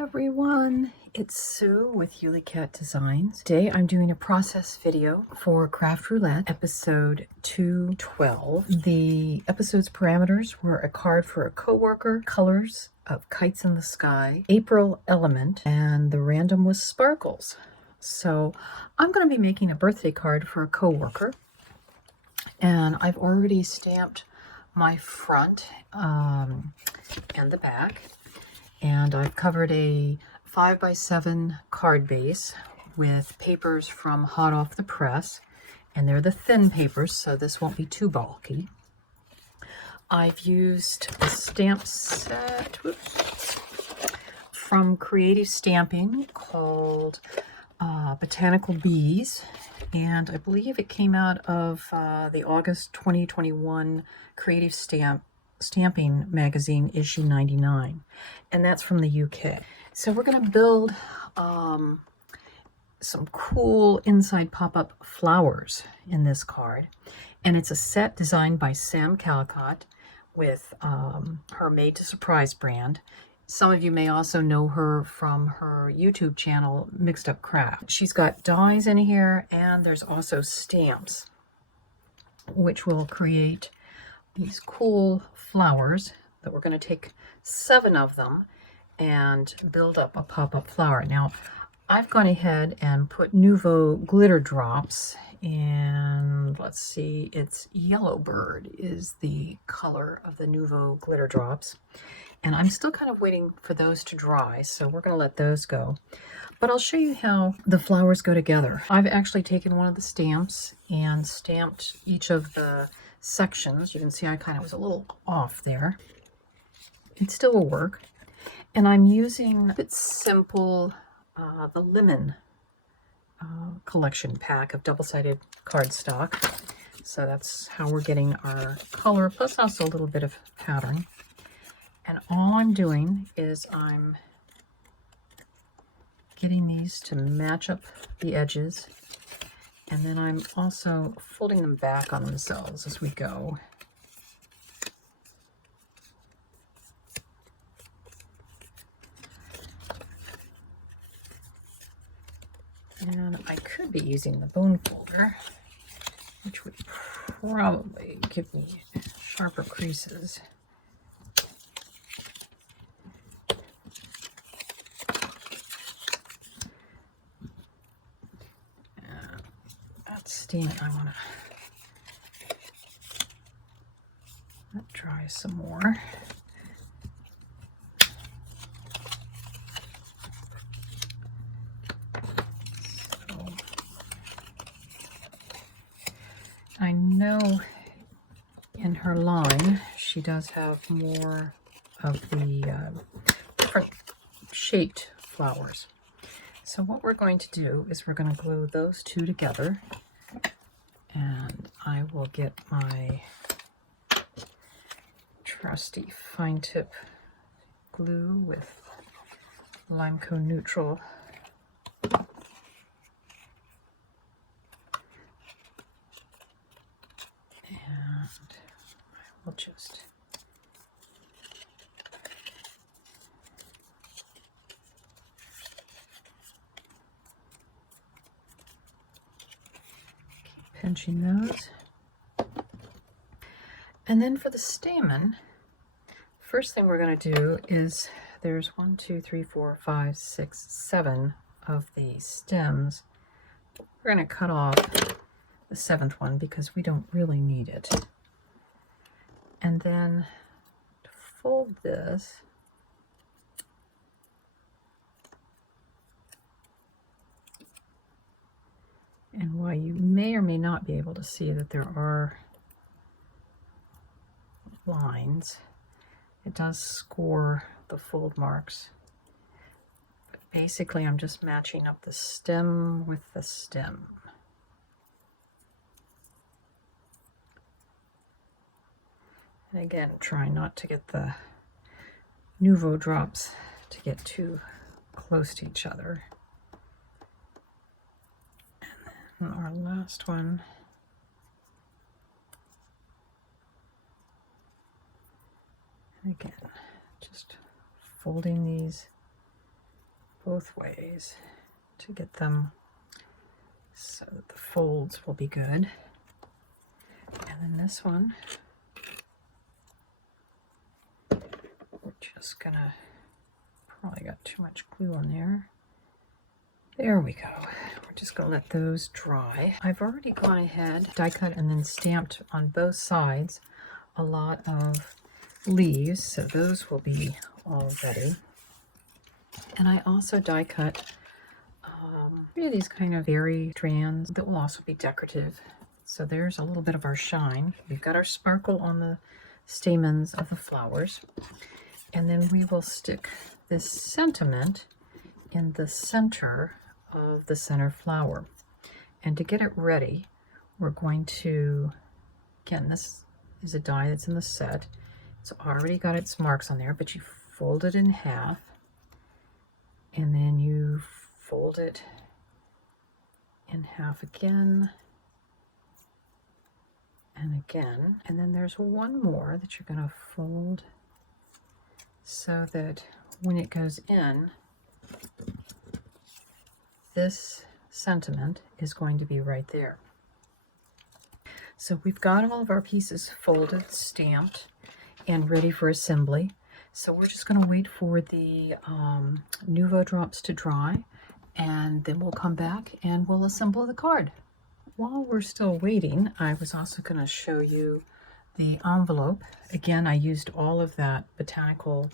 everyone, it's Sue with UllyCat Designs. Today I'm doing a process video for Craft Roulette episode 212. The episode's parameters were a card for a coworker, colors of kites in the sky, April element, and the random was sparkles. So I'm going to be making a birthday card for a coworker, and I've already stamped my front and the back. And I've covered a 5x7 card base with papers from hot off the press, and they're the thin papers, so this won't be too bulky. I've used a stamp set from Creative Stamping called Botanical Bees, and I believe it came out of the August 2021 Creative Stamping magazine, issue 99, and that's from the UK. So we're going to build some cool inside pop-up flowers in this card, and it's a set designed by Sam Calicott with her Made to Surprise brand. Some of you may also know her from her YouTube channel, Mixed Up Craft. She's got dies in here, and there's also stamps, which will create these cool flowers that we're going to take 7 of them and build up a pop-up flower. Now, I've gone ahead and put Nouveau glitter drops, and let's see, it's Yellowbird is the color of the Nouveau glitter drops. And I'm still kind of waiting for those to dry, so we're going to let those go. But I'll show you how the flowers go together. I've actually taken one of the stamps and stamped each of the sections. You can see I kind of was a little off there. It still will work. And I'm using a bit simple, the Lemon collection pack of double-sided cardstock. So that's how we're getting our color, plus also a little bit of pattern. And all I'm doing is I'm getting these to match up the edges, and then I'm also folding them back on themselves as we go. And I could be using the bone folder, which would probably give me sharper creases. That's steaming. I want to let it dry some more. So, I know in her line she does have more of the different shaped flowers. So what we're going to do is we're going to glue those two together, and I will get my trusty fine tip glue with Limeco Neutral. And I will just pinching those. And then for the stamen, first thing we're going to do is there's 1, 2, 3, 4, 5, 6, 7 of the stems. We're going to cut off the 7th one because we don't really need it. And then to fold this, and while you may or may not be able to see that there are lines, it does score the fold marks. But basically, I'm just matching up the stem with the stem. And again, trying not to get the Nouveau drops to get too close to each other. And our last one, and again, just folding these both ways to get them so that the folds will be good. And then this one, we're just gonna, probably got too much glue on there. There we go. We're just gonna let those dry. I've already gone ahead, die cut and then stamped on both sides a lot of leaves, so those will be all ready. And I also die cut three of these kind of airy strands that will also be decorative. So there's a little bit of our shine. We've got our sparkle on the stamens of the flowers. And then we will stick this sentiment in the center of the center flower. And to get it ready, we're going to, again, this is a die that's in the set. It's already got its marks on there, but you fold it in half, and then you fold it in half again, and again, and then there's one more that you're going to fold so that when it goes in, this sentiment is going to be right there. So we've got all of our pieces folded, stamped, and ready for assembly. So we're just going to wait for the Nuvo drops to dry, and then we'll come back and we'll assemble the card. While we're still waiting, I was also going to show you the envelope. Again, I used all of that Botanical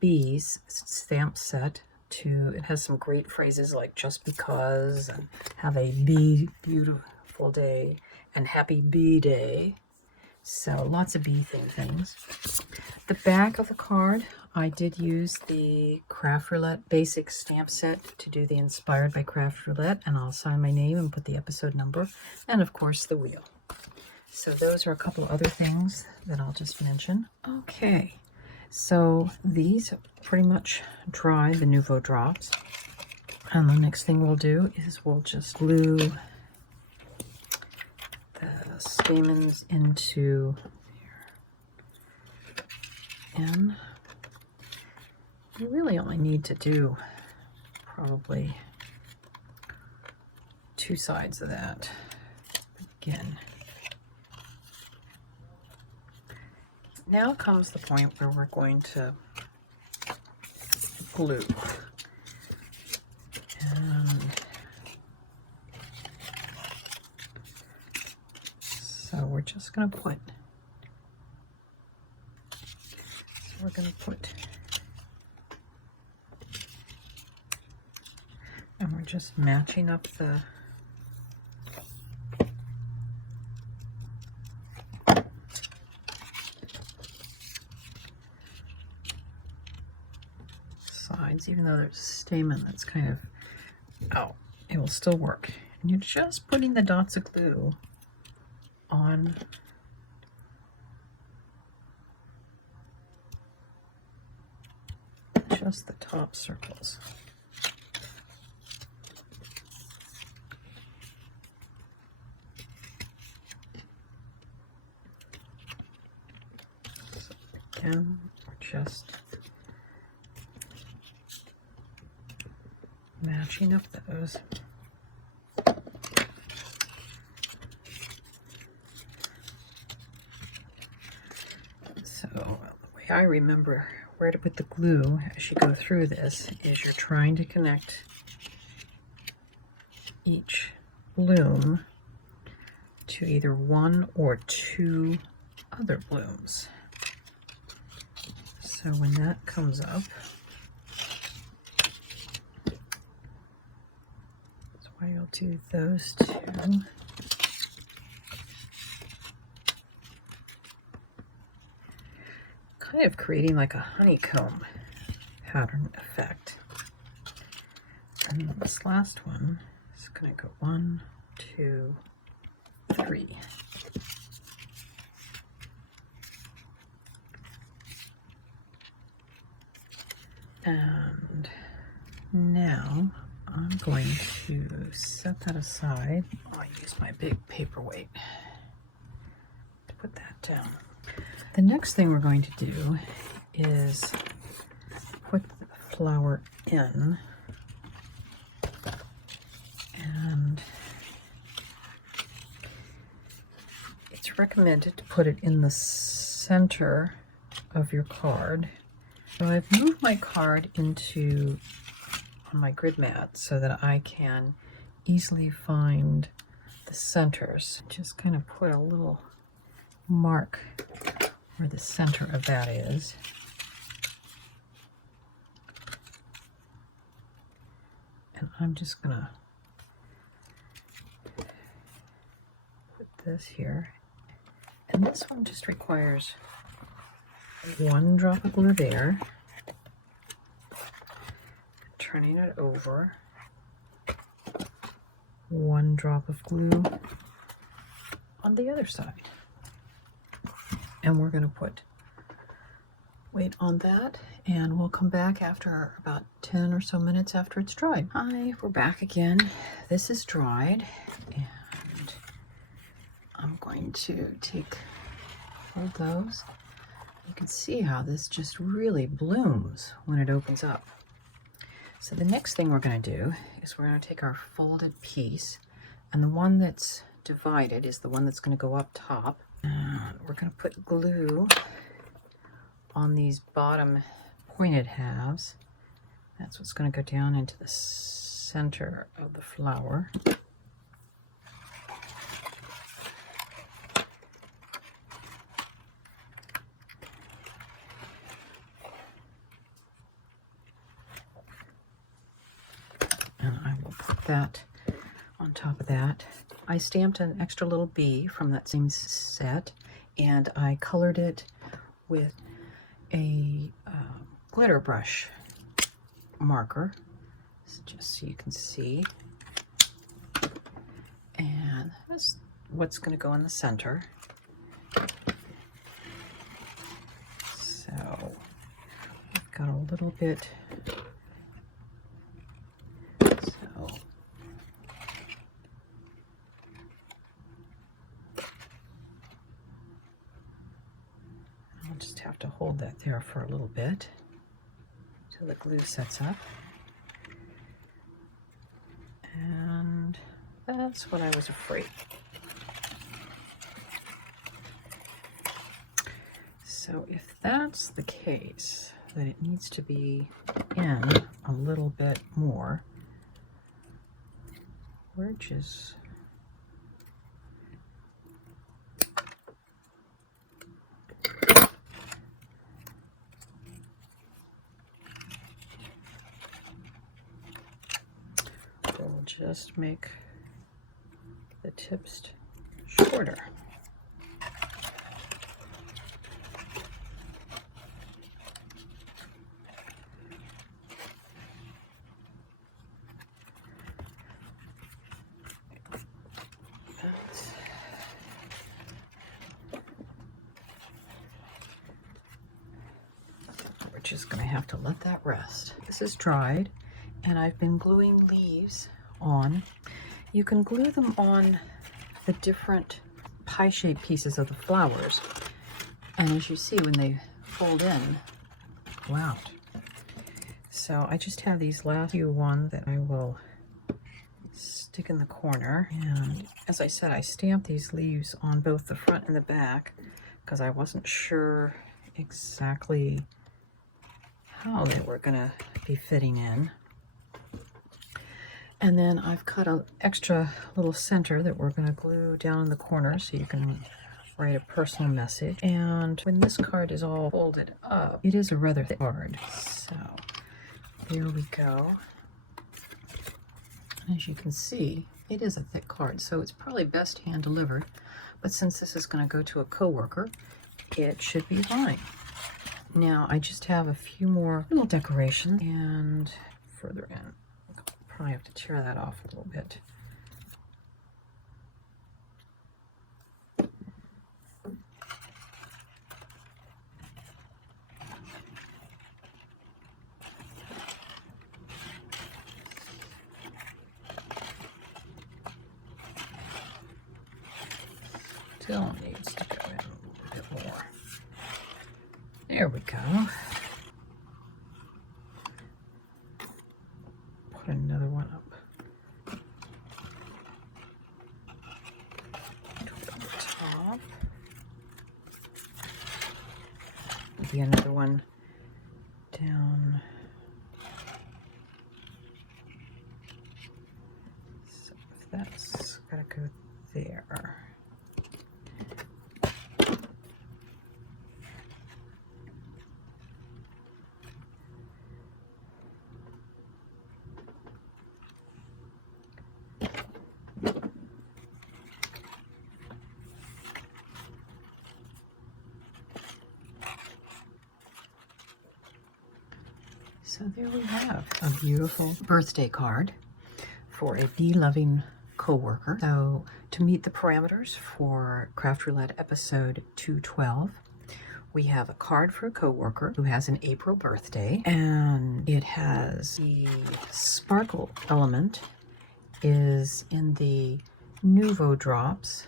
Bees stamp set to, it has some great phrases like just because, and have a bee beautiful day, and happy bee day. So lots of bee things. The back of the card, I did use the Craft Roulette basic stamp set to do the Inspired by Craft Roulette, and I'll sign my name and put the episode number, and of course the wheel. So those are a couple of other things that I'll just mention. Okay, so these pretty much dry, the Nuvo drops. And the next thing we'll do is we'll just glue the stamens into here. And you really only need to do probably 2 sides of that. Again, now comes the point where we're going to glue. And so we're just going to put, and we're just matching up the sides, even though there's a stamen that's kind of out, it will still work. And you're just putting the dots of glue on just the top circles. So again, we're just matching up those. So the way I remember where to put the glue as you go through this is you're trying to connect each bloom to either 1 or 2 other blooms. So when that comes up, that's why you'll do those 2. Kind of creating like a honeycomb pattern effect. And this last one is going to go 1, 2, 3. And now I'm going to set that aside. I'll use my big paperweight to put that down. The next thing we're going to do is put the flower in recommended to put it in the center of your card. So I've moved my card into on my grid mat so that I can easily find the centers. Just kind of put a little mark where the center of that is. And I'm just gonna put this here. And this one just requires 1 drop of glue there. Turning it over. 1 drop of glue on the other side. And we're going to put weight on that, and we'll come back after about 10 or so minutes after it's dried. Hi, we're back again. This is dried, and I'm going to hold those. You can see how this just really blooms when it opens up. So the next thing we're going to do is we're going to take our folded piece, and the one that's divided is the one that's going to go up top. And we're going to put glue on these bottom pointed halves. That's what's going to go down into the center of the flower. And I will put that on top of that. I stamped an extra little bee from that same set, and I colored it with a glitter brush marker, just so you can see. And that's what's going to go in the center. So I've got a little bit. Just have to hold that there for a little bit till the glue sets up. And that's what I was afraid. So if that's the case, that it needs to be in a little bit more, which is we'll just make the tips shorter. We're just going to have to let that rest. This is dried, and I've been gluing leaves on. You can glue them on the different pie-shaped pieces of the flowers, and as you see, when they fold in, go out. So I just have these last few ones that I will stick in the corner, and as I said, I stamped these leaves on both the front and the back because I wasn't sure exactly how they were going to be fitting in. And then I've cut an extra little center that we're going to glue down in the corner so you can write a personal message. And when this card is all folded up, it is a rather thick card. So there we go. As you can see, it is a thick card, so it's probably best hand delivered. But since this is going to go to a coworker, it should be fine. Now I just have a few more little decorations, and further in, probably have to tear that off a little bit. Still needs to go in a little bit more. There we go. Put another one up. Top. be another one down. So if that's gotta go there. So there we have a beautiful birthday card for a bee-loving coworker. So to meet the parameters for Craft Roulette episode 212, we have a card for a coworker who has an April birthday, and it has the sparkle element is in the Nouveau drops,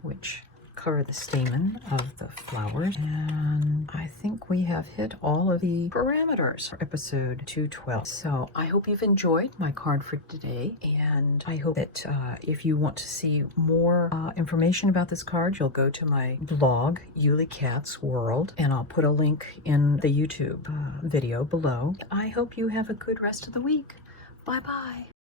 which cover the stamen of the flowers. And I think we have hit all of the parameters for episode 212. So I hope you've enjoyed my card for today, and I hope that if you want to see more information about this card, you'll go to my blog, UllyCat'sWorld, and I'll put a link in the YouTube video below. I hope you have a good rest of the week. Bye-bye.